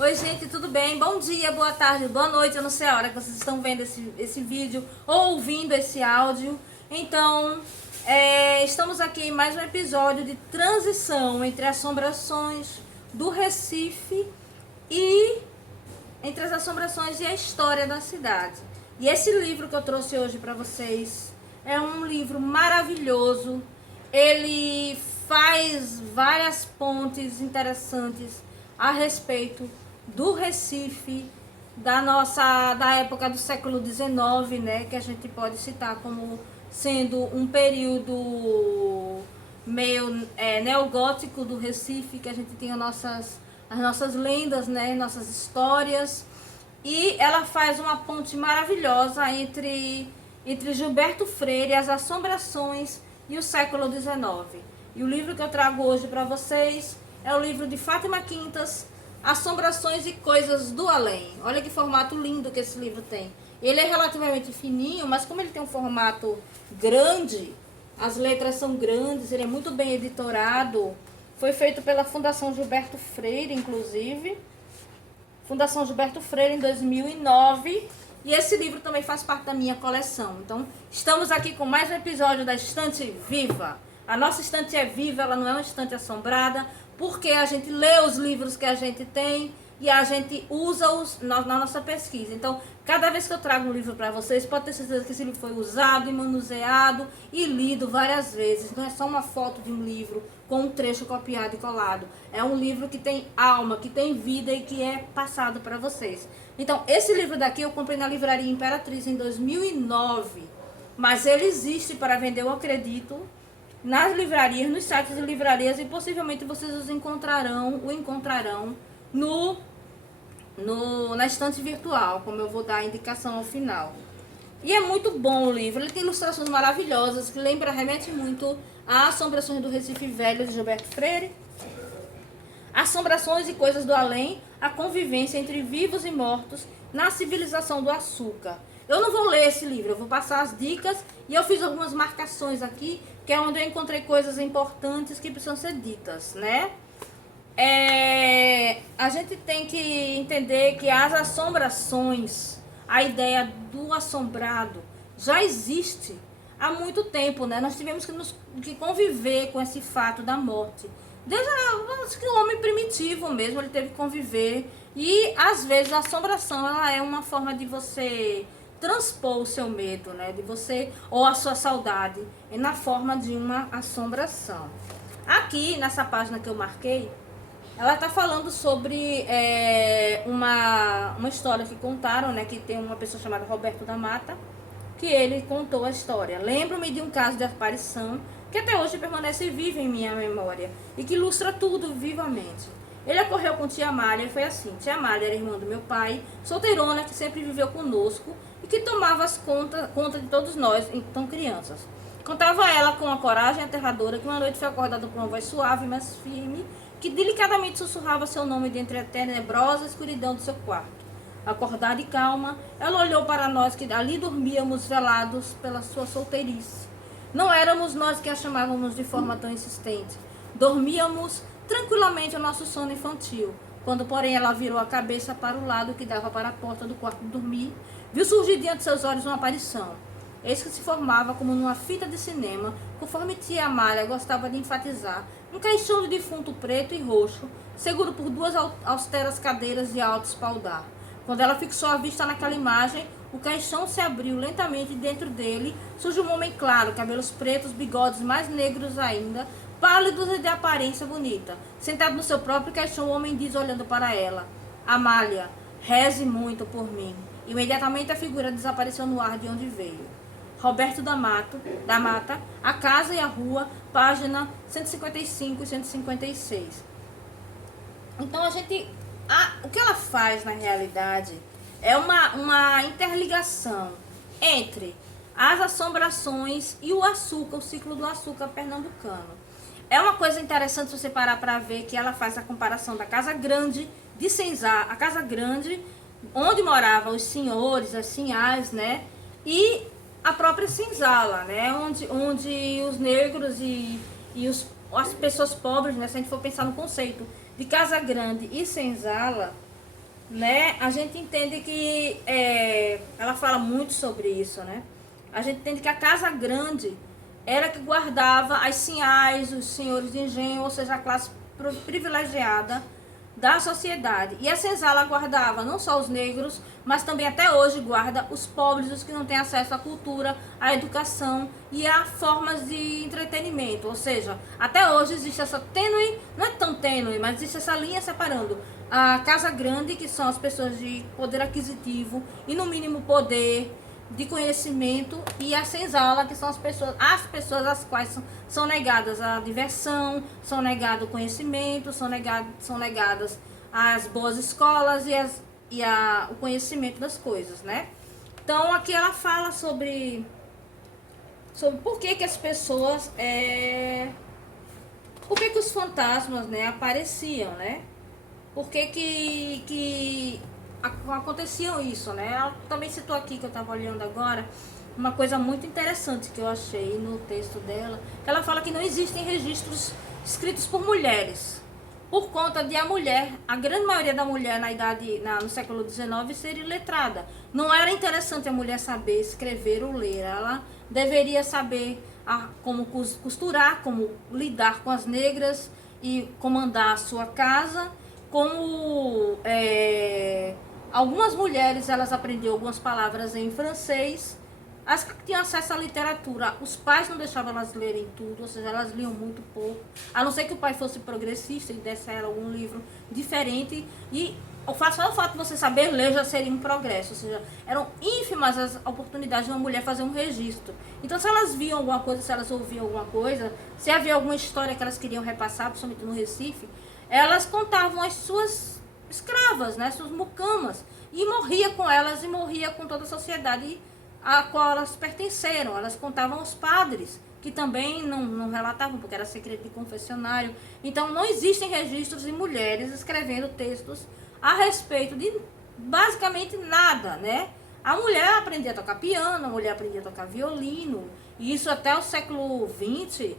Oi, gente, tudo bem? Bom dia, boa tarde, boa noite. Eu não sei a hora que vocês estão vendo esse vídeo ou ouvindo esse áudio. Então, estamos aqui em mais um episódio de transição entre assombrações do Recife e entre as assombrações e a história da cidade. E esse livro que eu trouxe hoje para vocês é um livro maravilhoso. Ele faz várias pontes interessantes a respeito do Recife, da época do século XIX, né, que a gente pode citar como sendo um período meio neogótico do Recife, que a gente tem as nossas lendas, né, nossas histórias. E ela faz uma ponte maravilhosa entre Gilberto Freire, as assombrações e o século XIX. E o livro que eu trago hoje para vocês é o livro de Fátima Quintas, Assombrações e Coisas do Além. Olha que formato lindo que esse livro tem. Ele é relativamente fininho, mas como ele tem um formato grande, as letras são grandes, ele é muito bem editorado. Foi feito pela Fundação Gilberto Freire, inclusive. Fundação Gilberto Freire, em 2009. E esse livro também faz parte da minha coleção. Então, estamos aqui com mais um episódio da Estante Viva. A nossa estante é viva, ela não é uma estante assombrada, porque a gente lê os livros que a gente tem e a gente usa-os na nossa pesquisa. Então, cada vez que eu trago um livro para vocês, pode ter certeza que esse livro foi usado e manuseado e lido várias vezes. Não é só uma foto de um livro com um trecho copiado e colado. É um livro que tem alma, que tem vida e que é passado para vocês. Então, esse livro daqui eu comprei na Livraria Imperatriz em 2009. Mas ele existe para vender, eu acredito, nas livrarias, nos sites de livrarias, e possivelmente vocês o encontrarão na estante virtual, como eu vou dar a indicação ao final. E é muito bom o livro, ele tem ilustrações maravilhosas, que remete muito a Assombrações do Recife Velho, de Gilberto Freire, Assombrações e Coisas do Além, a convivência entre vivos e mortos na civilização do açúcar. Eu não vou ler esse livro, eu vou passar as dicas e eu fiz algumas marcações aqui, que é onde eu encontrei coisas importantes que precisam ser ditas, né? A gente tem que entender que as assombrações, a ideia do assombrado, já existe há muito tempo, né? Nós tivemos que conviver com esse fato da morte. Desde o homem primitivo mesmo, ele teve que conviver. E às vezes a assombração, ela é uma forma de você transpor o seu medo, né? De você, ou a sua saudade, na forma de uma assombração. Aqui, nessa página que eu marquei, ela está falando sobre uma história que contaram, né? Que tem uma pessoa chamada Roberto da Mata, que ele contou a história. Lembro-me de um caso de aparição que até hoje permanece vivo em minha memória e que ilustra tudo vivamente. Ele ocorreu com tia Amália e foi assim. Tia Amália era irmã do meu pai, solteirona, que sempre viveu conosco e que tomava conta de todos nós, então crianças. Contava ela com uma coragem aterradora que uma noite foi acordada por uma voz suave, mas firme, que delicadamente sussurrava seu nome dentre a tenebrosa escuridão do seu quarto. Acordada e calma, ela olhou para nós que ali dormíamos velados pela sua solteirice. Não éramos nós que a chamávamos de forma tão insistente. Dormíamos tranquilamente o nosso sono infantil. Quando, porém, ela virou a cabeça para o lado que dava para a porta do quarto de dormir, viu surgir diante de seus olhos uma aparição. Eis que se formava como numa fita de cinema, conforme tia Amália gostava de enfatizar, um caixão de defunto preto e roxo, seguro por duas austeras cadeiras de alto espaldar. Quando ela fixou a vista naquela imagem, o caixão se abriu lentamente e dentro dele surgiu um homem claro, cabelos pretos, bigodes mais negros ainda, pálidos e de aparência bonita. Sentado no seu próprio caixão, o homem diz olhando para ela: Amália, reze muito por mim. Imediatamente a figura desapareceu no ar de onde veio. Roberto da Mata, A Casa e a Rua, página 155 e 156. Então o que ela faz na realidade é uma interligação entre as assombrações e o açúcar, o ciclo do açúcar pernambucano. É uma coisa interessante você parar para ver que ela faz a comparação da Casa Grande de Senzala, a Casa Grande, onde moravam os senhores, as sinhás, né? E a própria Senzala, né? Onde os negros e as pessoas pobres, né? Se a gente for pensar no conceito de Casa Grande e Senzala, né? A gente entende que ela fala muito sobre isso, né? A gente entende que a casa grande era que guardava as sinhais, os senhores de engenho, ou seja, a classe privilegiada da sociedade. E a senzala guardava não só os negros, mas também até hoje guarda os pobres, os que não têm acesso à cultura, à educação e a formas de entretenimento. Ou seja, até hoje existe essa tênue, não é tão tênue, mas existe essa linha separando a casa grande, que são as pessoas de poder aquisitivo e no mínimo poder de conhecimento, e a senzala, que são as pessoas às quais são negadas a diversão, são negado o conhecimento, são negadas as boas escolas o conhecimento das coisas, né? Então aqui ela fala sobre por que as pessoas por que os fantasmas, né, apareciam, né? Por que aconteciam isso, né? Ela também citou aqui, que eu estava olhando agora, uma coisa muito interessante que eu achei no texto dela, que ela fala que não existem registros escritos por mulheres, por conta de a grande maioria da mulher no século XIX ser iletrada. Não era interessante a mulher saber escrever ou ler, ela deveria saber como costurar, como lidar com as negras e comandar a sua casa, como algumas mulheres, elas aprendiam algumas palavras em francês. As que tinham acesso à literatura, os pais não deixavam elas lerem tudo, ou seja, elas liam muito pouco, a não ser que o pai fosse progressista e desse a ela algum livro diferente. E só o fato de você saber ler já seria um progresso, ou seja, eram ínfimas as oportunidades de uma mulher fazer um registro. Então, se elas viam alguma coisa, se elas ouviam alguma coisa, se havia alguma história que elas queriam repassar, principalmente no Recife, elas contavam as suas escravas, né, suas mucamas, e morria com elas e morria com toda a sociedade a qual elas pertenceram. Elas contavam aos padres, que também não relatavam, porque era segredo de confessionário. Então não existem registros de mulheres escrevendo textos a respeito de basicamente nada, né? A mulher aprendia a tocar piano, a mulher aprendia a tocar violino, e isso até o século XX,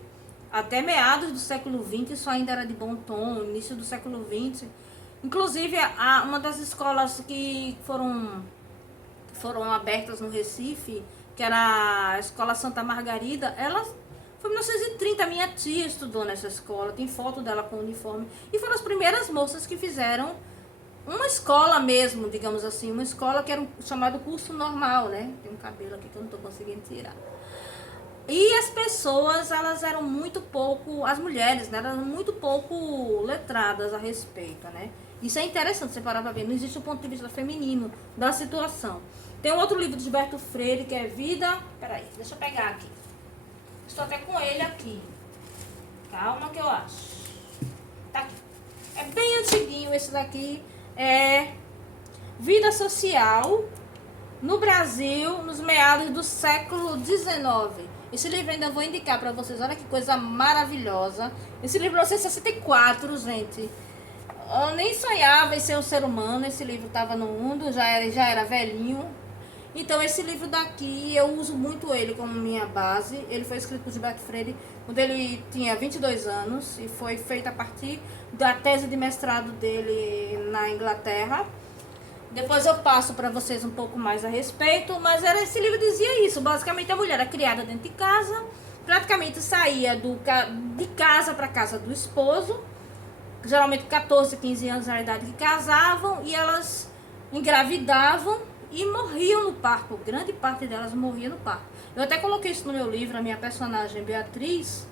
até meados do século XX, isso ainda era de bom tom, início do século XX. Inclusive, uma das escolas que foram abertas no Recife, que era a Escola Santa Margarida, ela foi em 1930, minha tia estudou nessa escola, tem foto dela com uniforme, e foram as primeiras moças que fizeram uma escola mesmo, digamos assim, uma escola que era chamado curso normal, né? Tem um cabelo aqui que eu não estou conseguindo tirar. E as pessoas, elas eram muito pouco, as mulheres, né, eram muito pouco letradas a respeito, né? Isso é interessante você parar pra ver, não existe o ponto de vista feminino da situação. Tem um outro livro de Gilberto Freire, que é Vida... Peraí, deixa eu pegar aqui. Estou até com ele aqui. Calma que eu acho. Tá aqui. É bem antiguinho esse daqui. É Vida Social no Brasil, nos meados do século XIX. Esse livro ainda vou indicar para vocês. Olha que coisa maravilhosa. Esse livro é 1964, gente. Eu nem sonhava em ser um ser humano. Esse livro estava no mundo, já era velhinho. Então esse livro daqui, eu uso muito ele como minha base. Ele foi escrito por Gilberto Freire quando ele tinha 22 anos e foi feito a partir da tese de mestrado dele na Inglaterra. Depois eu passo para vocês um pouco mais a respeito, mas esse livro dizia isso. Basicamente a mulher era criada dentro de casa, praticamente saía de casa para casa do esposo, geralmente 14, 15 anos na idade que casavam, e elas engravidavam e morriam no parto. Grande parte delas morria no parto. Eu até coloquei isso no meu livro. A minha personagem Beatriz,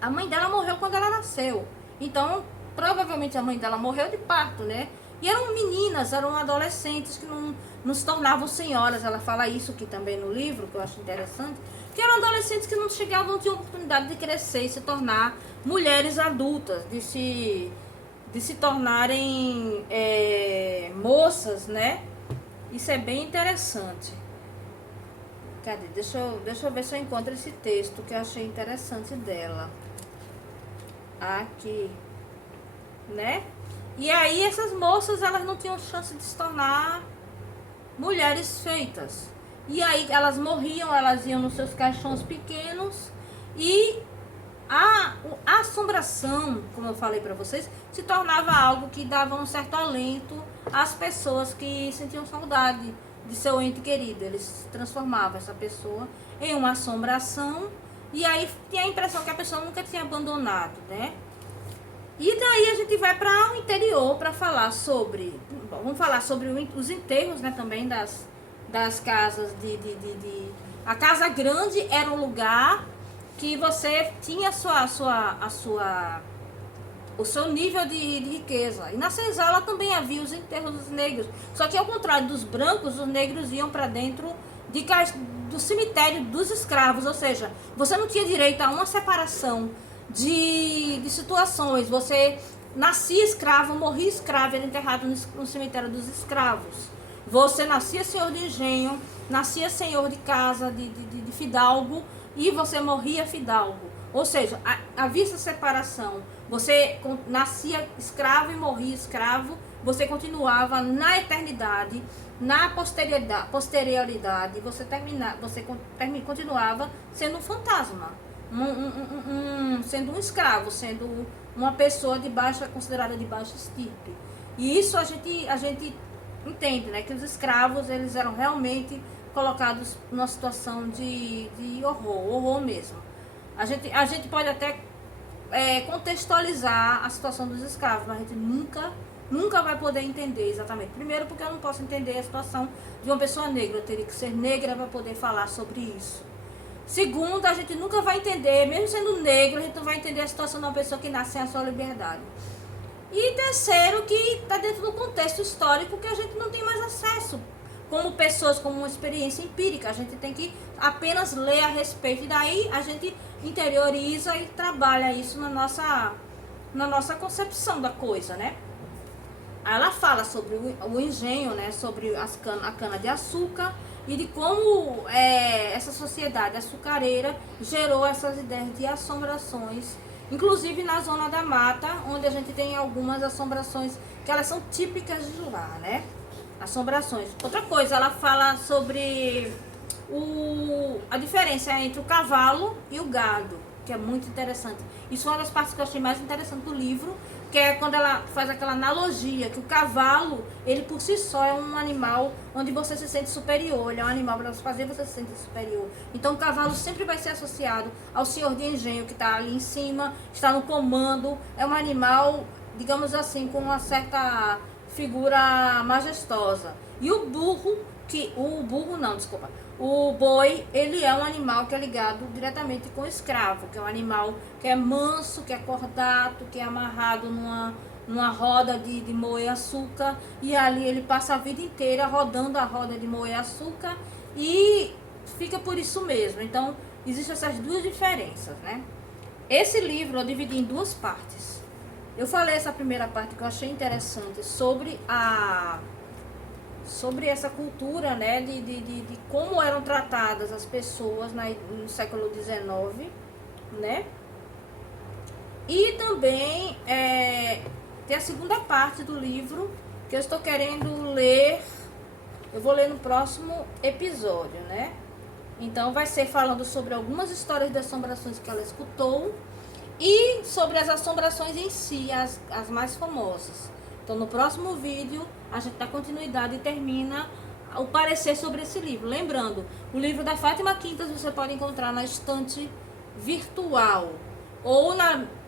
a mãe dela morreu quando ela nasceu. Então, provavelmente a mãe dela morreu de parto, né? E eram meninas, eram adolescentes que não se tornavam senhoras. Ela fala isso aqui também no livro, que eu acho interessante. Que eram adolescentes que não tinham oportunidade de crescer e se tornar mulheres adultas, de se tornarem moças, né? Isso é bem interessante. Cadê? Deixa eu ver se eu encontro esse texto que eu achei interessante dela. Aqui, né? E aí essas moças, elas não tinham chance de se tornar mulheres feitas. E aí elas morriam, elas iam nos seus caixões pequenos e A assombração, como eu falei para vocês, se tornava algo que dava um certo alento às pessoas que sentiam saudade de seu ente querido. Eles transformavam essa pessoa em uma assombração e aí tinha a impressão que a pessoa nunca tinha abandonado, né? E daí a gente vai para o interior para falar sobre, bom, vamos falar sobre os enterros, né, também das casas a casa grande era um lugar que você tinha o seu nível de riqueza. E na senzala também havia os enterros dos negros. Só que ao contrário dos brancos, os negros iam para dentro do cemitério dos escravos. Ou seja, você não tinha direito a uma separação de situações. Você nascia escravo, morria escravo, era enterrado no cemitério dos escravos. Você nascia senhor de engenho, nascia senhor de casa, de fidalgo, e você morria fidalgo. Ou seja, havia essa separação. Você nascia escravo e morria escravo, você continuava na eternidade, na posterioridade, você continuava sendo um fantasma, sendo um escravo, sendo uma pessoa considerada de baixa estirpe. E isso a gente entende, né, que os escravos eles eram realmente colocados numa situação de horror mesmo. A gente pode até contextualizar a situação dos escravos, mas a gente nunca vai poder entender exatamente. Primeiro, porque eu não posso entender a situação de uma pessoa negra, eu teria que ser negra para poder falar sobre isso. Segundo, a gente nunca vai entender, mesmo sendo negro, a gente não vai entender a situação de uma pessoa que nasce sem a sua liberdade. E terceiro, que está dentro do contexto histórico que a gente não tem mais acesso, como pessoas, como uma experiência empírica. A gente tem que apenas ler a respeito, e daí a gente interioriza e trabalha isso na nossa concepção da coisa, né? Ela fala sobre o engenho, né? Sobre a cana-de-açúcar e de como essa sociedade açucareira gerou essas ideias de assombrações, inclusive na zona da mata, onde a gente tem algumas assombrações que elas são típicas de lá, né? Assombrações. Outra coisa, ela fala sobre a diferença entre o cavalo e o gado, que é muito interessante. Isso é uma das partes que eu achei mais interessante do livro, que é quando ela faz aquela analogia, que o cavalo, ele por si só é um animal onde você se sente superior, ele é um animal para você fazer, você se sente superior. Então o cavalo sempre vai ser associado ao senhor de engenho que está ali em cima, está no comando, é um animal, digamos assim, com uma certa figura majestosa. E o boi, ele é um animal que é ligado diretamente com o escravo, que é um animal que é manso, que é cordato, que é amarrado numa roda de moer açúcar, e ali ele passa a vida inteira rodando a roda de moer açúcar e fica por isso mesmo. Então, existem essas duas diferenças, né? Esse livro eu dividi em duas partes. Eu falei essa primeira parte que eu achei interessante sobre essa cultura, né, de como eram tratadas as pessoas no século XIX, né? E também tem a segunda parte do livro que eu estou querendo ler, eu vou ler no próximo episódio, né? Então vai ser falando sobre algumas histórias de assombrações que ela escutou e sobre as assombrações em si, as mais famosas. Então no próximo vídeo a gente dá continuidade e termina o parecer sobre esse livro. Lembrando, o livro da Fátima Quintas você pode encontrar na estante virtual ou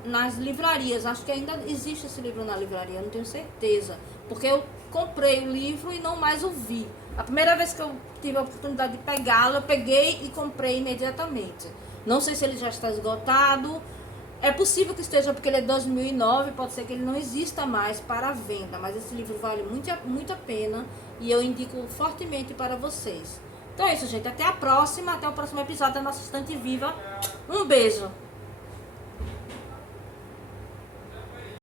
nas livrarias. Acho que ainda existe esse livro na livraria, não tenho certeza, porque eu comprei o livro e não mais o vi. A primeira vez que eu tive a oportunidade de pegá-lo, eu peguei e comprei imediatamente. Não sei se ele já está esgotado. É possível que esteja, porque ele é 2009, pode ser que ele não exista mais para venda, mas esse livro vale muito a pena e eu indico fortemente para vocês. Então é isso, gente. Até a próxima, até o próximo episódio da nossa Estante Viva. Um beijo!